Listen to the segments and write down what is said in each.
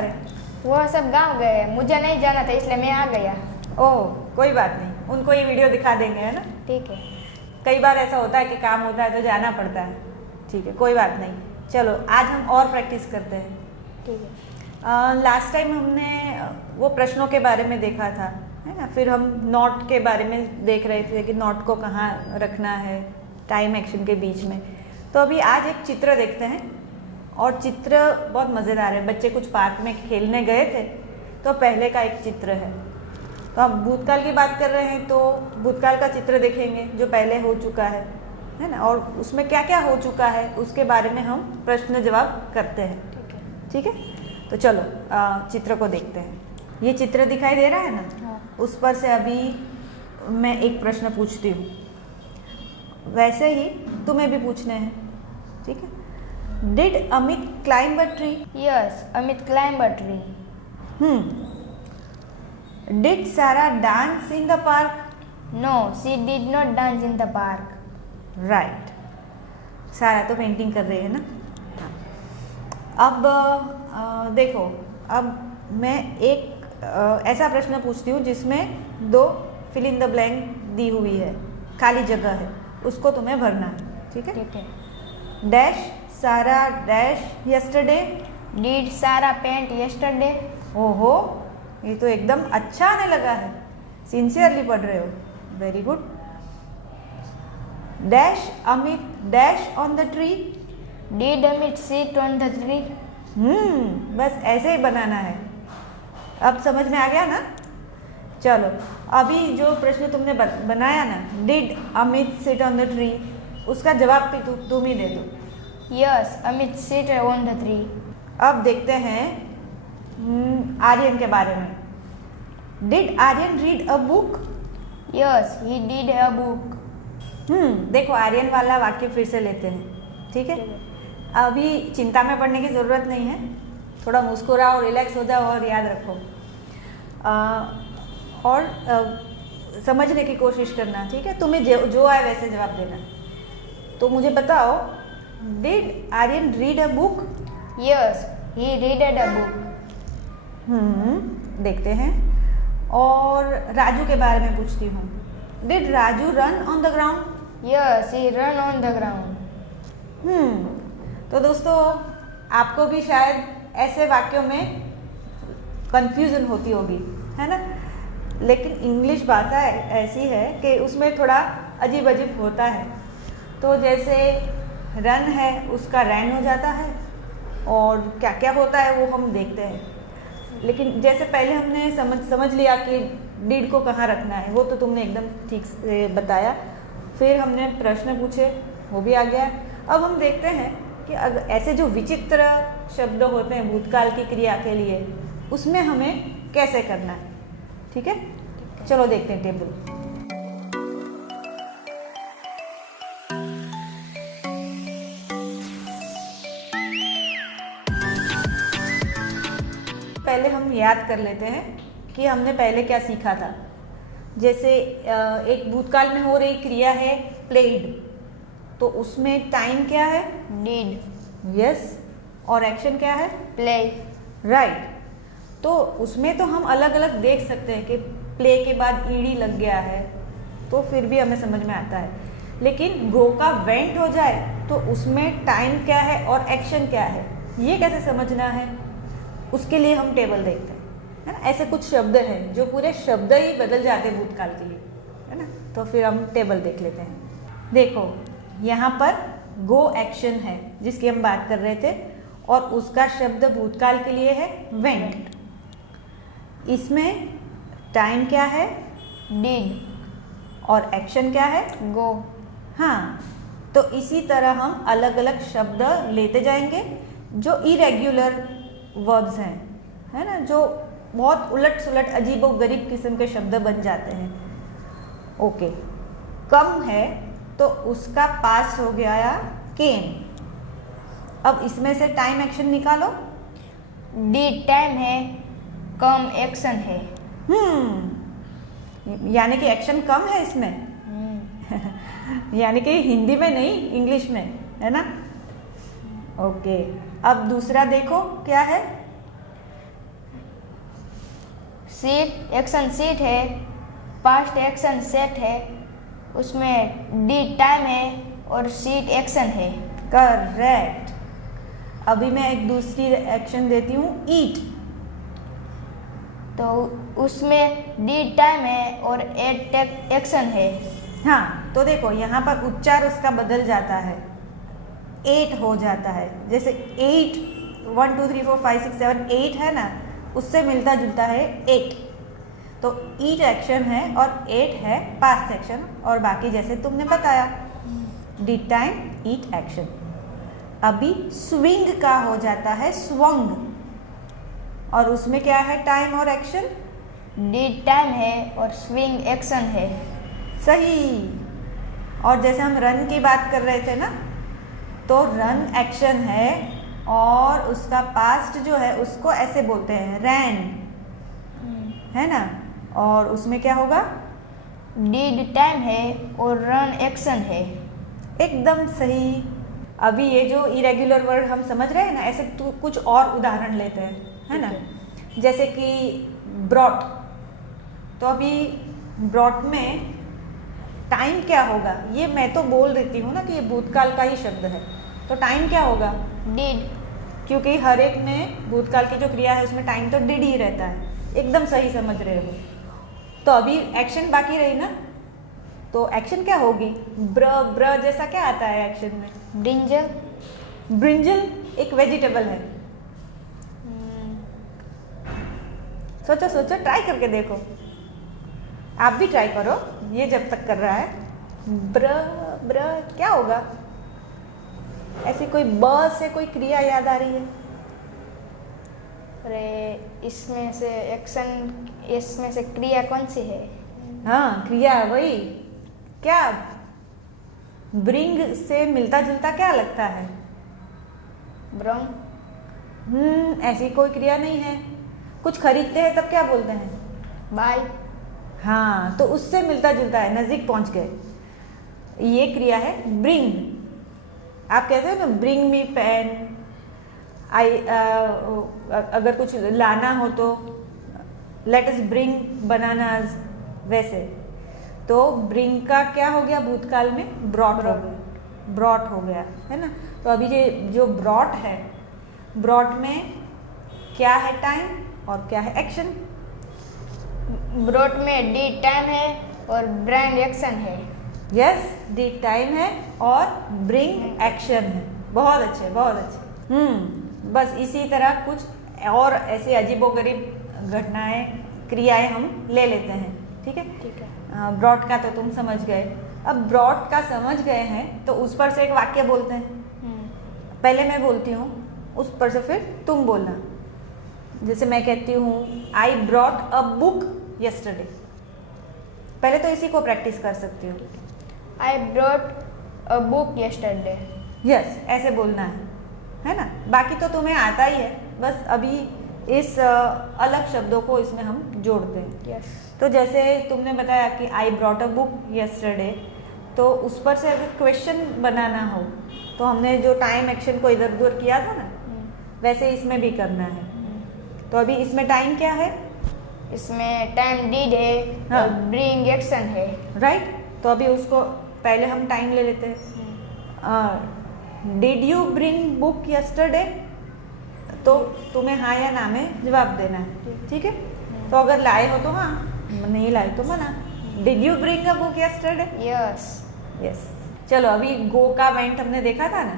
तुम्हारे? वो सब गांव गए, मुझे नहीं जाना था इसलिए मैं आ गया। ओह कोई बात नहीं, उनको ये वीडियो दिखा देंगे, है ना। ठीक है। कई बार ऐसा होता है कि काम होता है तो जाना पड़ता है। ठीक है, कोई बात नहीं। चलो आज हम और प्रैक्टिस करते हैं। ठीक है। लास्ट टाइम हमने वो प्रश्नों के बारे में देखा था, है ना। फिर हम नॉट के बारे में देख रहे थे कि नॉट को कहाँ रखना है टाइम एक्शन के बीच में। तो अभी आज एक चित्र देखते हैं, और चित्र बहुत मज़ेदार है। बच्चे कुछ पार्क में खेलने गए थे तो पहले का एक चित्र है। तो अब भूतकाल की बात कर रहे हैं तो भूतकाल का चित्र देखेंगे जो पहले हो चुका है ना, और उसमें क्या क्या हो चुका है उसके बारे में हम प्रश्न जवाब करते हैं। ठीक है। ठीक है, तो चलो चित्र को देखते हैं। ये चित्र दिखाई दे रहा है ना। हाँ। उस पर से अभी मैं एक प्रश्न पूछती हूँ, वैसे ही तुम्हें भी पूछने हैं। ठीक है। Did Amit climb a tree? Yes, Amit climb a tree. Did Sara dance in the park? No, she did not dance in the park. Right, Sara तो पेंटिंग कर रही है ना। अब देखो, अब मैं एक ऐसा प्रश्न पूछती हूँ जिसमें दो फिल इन द ब्लैंक दी हुई है, खाली जगह है, उसको तुम्हें भरना है। ठीक है। ठीक है। डैश सारा डैश यस्टरडे? डिड सारा पेंट यस्टरडे? ओहो, ये तो एकदम अच्छा आने लगा है, सिंसियरली पढ़ रहे हो, very good. Dash Amit dash on the tree? Did Amit sit on the tree? बस ऐसे ही बनाना है। अब समझ में आ गया ना। चलो अभी जो प्रश्न तुमने बनाया ना, did Amit sit on the tree, उसका जवाब भी तुम ही दे दो। Yes, Amit sit on the tree. अब देखते हैं आर्यन के बारे में। Did Aryan read a book? Yes, he did a book. देखो आर्यन वाला वाक्य फिर से लेते हैं। ठीक है। अभी चिंता में पड़ने की ज़रूरत नहीं है, थोड़ा मुस्कुराओ, रिलैक्स हो जाओ और याद रखो। समझने की कोशिश करना। ठीक है, तुम्हें जो आए वैसे जवाब देना। तो मुझे बताओ, did Aryan read a book? Yes, he readed a book. देखते हैं। और राजू के बारे में पूछती हूँ। Did Raju run on the ground? Yes, he run on the ground. तो दोस्तों, आपको भी शायद ऐसे वाक्यों में कंफ्यूजन होती होगी, है ना। लेकिन इंग्लिश भाषा ऐसी है कि उसमें थोड़ा अजीब अजीब होता है। तो जैसे रन है उसका रैन हो जाता है, और क्या क्या होता है वो हम देखते हैं। लेकिन जैसे पहले हमने समझ लिया कि डिड को कहाँ रखना है, वो तो तुमने एकदम ठीक से बताया। फिर हमने प्रश्न पूछे, वो भी आ गया। अब हम देखते हैं कि अगर ऐसे जो विचित्र शब्द होते हैं भूतकाल की क्रिया के लिए, उसमें हमें कैसे करना है। ठीक है, चलो देखते हैं टेबल। पहले हम याद कर लेते हैं कि हमने पहले क्या सीखा था। जैसे एक भूतकाल में हो रही क्रिया है प्लेड, तो उसमें टाइम क्या है? डिड। यस, और एक्शन क्या है? प्ले। राइट। तो उसमें तो हम अलग अलग देख सकते हैं कि प्ले के बाद ईडी लग गया है तो फिर भी हमें समझ में आता है। लेकिन गो का वेंट हो जाए तो उसमें टाइम क्या है और एक्शन क्या है, ये कैसे समझना है, उसके लिए हम टेबल देखते हैं, है ना। ऐसे कुछ शब्द हैं जो पूरे शब्द ही बदल जाते हैं भूतकाल के लिए, है ना। तो फिर हम टेबल देख लेते हैं। देखो यहाँ पर गो एक्शन है जिसकी हम बात कर रहे थे, और उसका शब्द भूतकाल के लिए है वेंट। इसमें टाइम क्या है? डिड। और एक्शन क्या है? गो। हाँ, तो इसी तरह हम अलग अलग शब्द लेते जाएंगे जो इरेग्युलर वर्ब्स हैं, है ना, जो बहुत उलट सुलट अजीबो गरीब किस्म के शब्द बन जाते हैं। ओके, कम है तो उसका पास हो गया केम। अब इसमें से टाइम एक्शन निकालो। डिड टाइम है, कम एक्शन है। यानी कि एक्शन कम है इसमें। यानी कि हिंदी में नहीं, इंग्लिश में, है ना। ओके, अब दूसरा देखो क्या है। सीट एक्शन सीट है, पास्ट एक्शन सेट है, उसमें डिड टाइम है और सीट एक्शन है। करेक्ट। अभी मैं एक दूसरी एक्शन देती हूँ, ईट। तो उसमें डिड टाइम है और एट एक्शन है। हाँ, तो देखो यहाँ पर उच्चार उसका बदल जाता है, 8 हो जाता है। जैसे 8, 1 2 3 4 5 6 7 8 है ना, उससे मिलता जुलता है 8। तो ईट एक्शन है और 8 है पास्ट एक्शन, और बाकी जैसे तुमने बताया डिड टाइम ईट एक्शन। अभी स्विंग का हो जाता है स्वंग, और उसमें क्या है टाइम और एक्शन? डिड टाइम है और स्विंग एक्शन है। सही। और जैसे हम रन की बात कर रहे थे ना, तो रन एक्शन है और उसका पास्ट जो है उसको ऐसे बोलते हैं रैन, है ना। और उसमें क्या होगा? डिड टाइम है और रन एक्शन है। एकदम सही। अभी ये जो इरेगुलर वर्ड हम समझ रहे हैं ना, ऐसे तो कुछ और उदाहरण लेते हैं, है ना। जैसे कि ब्रॉट, तो अभी ब्रॉट में टाइम क्या होगा? ये मैं तो बोल देती हूँ ना कि ये भूतकाल का ही शब्द है, तो टाइम क्या होगा? डिड, क्योंकि हर एक में भूतकाल की जो क्रिया है उसमें टाइम तो डिड ही रहता है। एकदम सही समझ रहे हो। तो अभी एक्शन बाकी रही ना, तो एक्शन क्या होगी? ब्र जैसा क्या आता है एक्शन में? ब्रिंजल। ब्रिंजल एक वेजिटेबल है। सोचो सोचो, ट्राई करके देखो। आप भी ट्राई करो, ये जब तक कर रहा है। ब्र क्या होगा? ऐसी कोई ब से कोई क्रिया याद आ रही है? अरे इसमें से एक्शन, इसमें से क्रिया कौन सी है? हाँ, क्रिया वही क्या, ब्रिंग से मिलता जुलता क्या लगता है? ब्रंग। ऐसी कोई क्रिया नहीं है। कुछ खरीदते हैं तब क्या बोलते हैं? बाय। हाँ, तो उससे मिलता जुलता है, नज़दीक पहुंच गए। ये क्रिया है ब्रिंग। आप कहते हो ना ब्रिंग मी पेन, अगर कुछ लाना हो तो लेट अस ब्रिंग बनानास, वैसे। तो ब्रिंग का क्या हो गया भूतकाल में? ब्रॉट हो गया, ब्रॉट हो गया, है ना। तो अभी ये जो ब्रॉट है, ब्रॉट में क्या है टाइम और क्या है एक्शन? ब्रॉट में डिड टाइम है और ब्रांड एक्शन है। यस, डिड टाइम है और ब्रिंग एक्शन है। बहुत अच्छे, बहुत अच्छे। बस इसी तरह कुछ और ऐसे अजीबोगरीब घटनाएं, क्रियाएं हम ले लेते हैं, ठीक है। ठीक है। ब्रॉड का तो तुम समझ गए। अब ब्रॉड का समझ गए हैं तो उस पर से एक वाक्य बोलते हैं। पहले मैं बोलती हूँ, उस पर से फिर तुम बोलना। जैसे मैं कहती हूँ I brought a book yesterday, पहले तो इसी को प्रैक्टिस कर सकती हो। I brought a book yesterday. Yes, ऐसे बोलना है ना। बाकी तो तुम्हें आता ही है, बस अभी इस अलग शब्दों को इसमें हम जोड़ते हैं। यस। तो जैसे तुमने बताया कि I brought a book yesterday, तो उस पर से अगर क्वेश्चन बनाना हो तो हमने जो टाइम एक्शन को इधर उधर किया था ना, वैसे इसमें भी करना है। तो अभी इसमें टाइम क्या है? इसमें टाइम डिड है। हाँ। और ब्रिंग एक्शन है। राइट। तो अभी उसको पहले हम टाइम ले लेते हैं। Did you bring book yesterday, तो तुम्हें हाँ या ना में जवाब देना है, ठीक है। तो अगर लाए हो तो हाँ, नहीं लाए तो मना। Did you bring a book yesterday? Yes. Yes. चलो, अभी गो का वेंट हमने देखा था ना,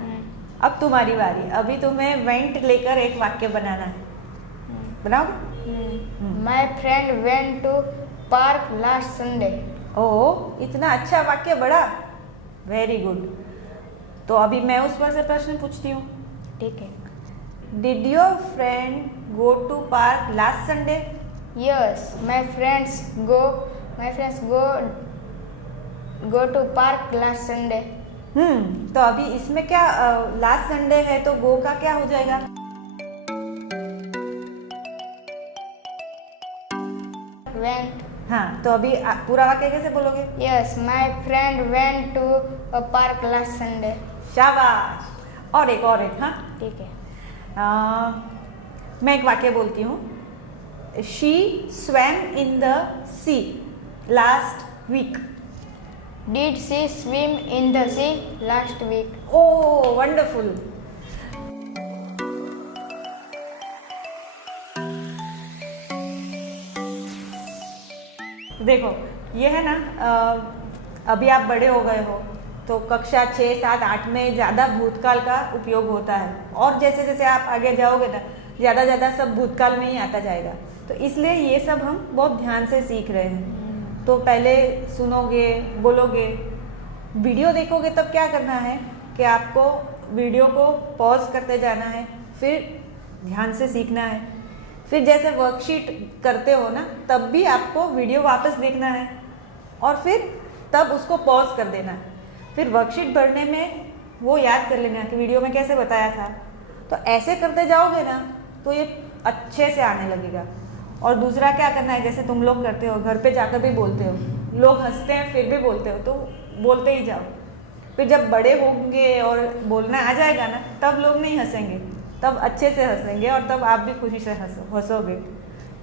अब तुम्हारी बारी। अभी तुम्हें वेंट लेकर एक वाक्य बनाना है। बनाओगे? My friend went to park last Sunday. Oh, इतना अच्छा वाक्य, बड़ा वेरी गुड। तो अभी मैं उस पर से प्रश्न पूछती हूँ, ठीक है। Did your friend go to park last Sunday? Yes, my friends go to park last Sunday. तो अभी इसमें क्या, लास्ट संडे है तो गो का क्या हो जाएगा? वेंट। हाँ, तो अभी पूरा वाक्य कैसे बोलोगे? Yes, my friend went to a park last Sunday. शाबाश। और एक, हाँ, ठीक है। मैं एक वाक्य बोलती हूँ। She swam in the sea last week. Did she swim in the sea last week? Oh wonderful. देखो ये है ना, अभी आप बड़े हो गए हो तो कक्षा 6, 7, 8 में ज़्यादा भूतकाल का उपयोग होता है, और जैसे जैसे आप आगे जाओगे ना ज़्यादा सब भूतकाल में ही आता जाएगा। तो इसलिए ये सब हम बहुत ध्यान से सीख रहे हैं। तो पहले सुनोगे, बोलोगे, वीडियो देखोगे, तब क्या करना है कि आपको वीडियो को पॉज करते जाना है, फिर ध्यान से सीखना है। फिर जैसे वर्कशीट करते हो ना, तब भी आपको वीडियो वापस देखना है और फिर तब उसको पॉज कर देना है। फिर वर्कशीट भरने में वो याद कर लेना कि वीडियो में कैसे बताया था। तो ऐसे करते जाओगे ना तो ये अच्छे से आने लगेगा। और दूसरा क्या करना है, जैसे तुम लोग करते हो, घर पे जाकर भी बोलते हो, लोग हंसते हैं फिर भी बोलते हो, तो बोलते ही जाओ। फिर जब बड़े होंगे और बोलना आ जाएगा ना, तब लोग नहीं हंसेंगे, तब अच्छे से हंसेंगे और तब आप भी खुशी से हंसोगे,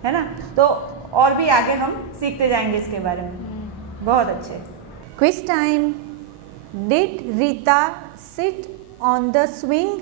है ना। तो और भी आगे हम सीखते जाएंगे इसके बारे में। बहुत अच्छे। Quiz time. Did Rita seat on the swing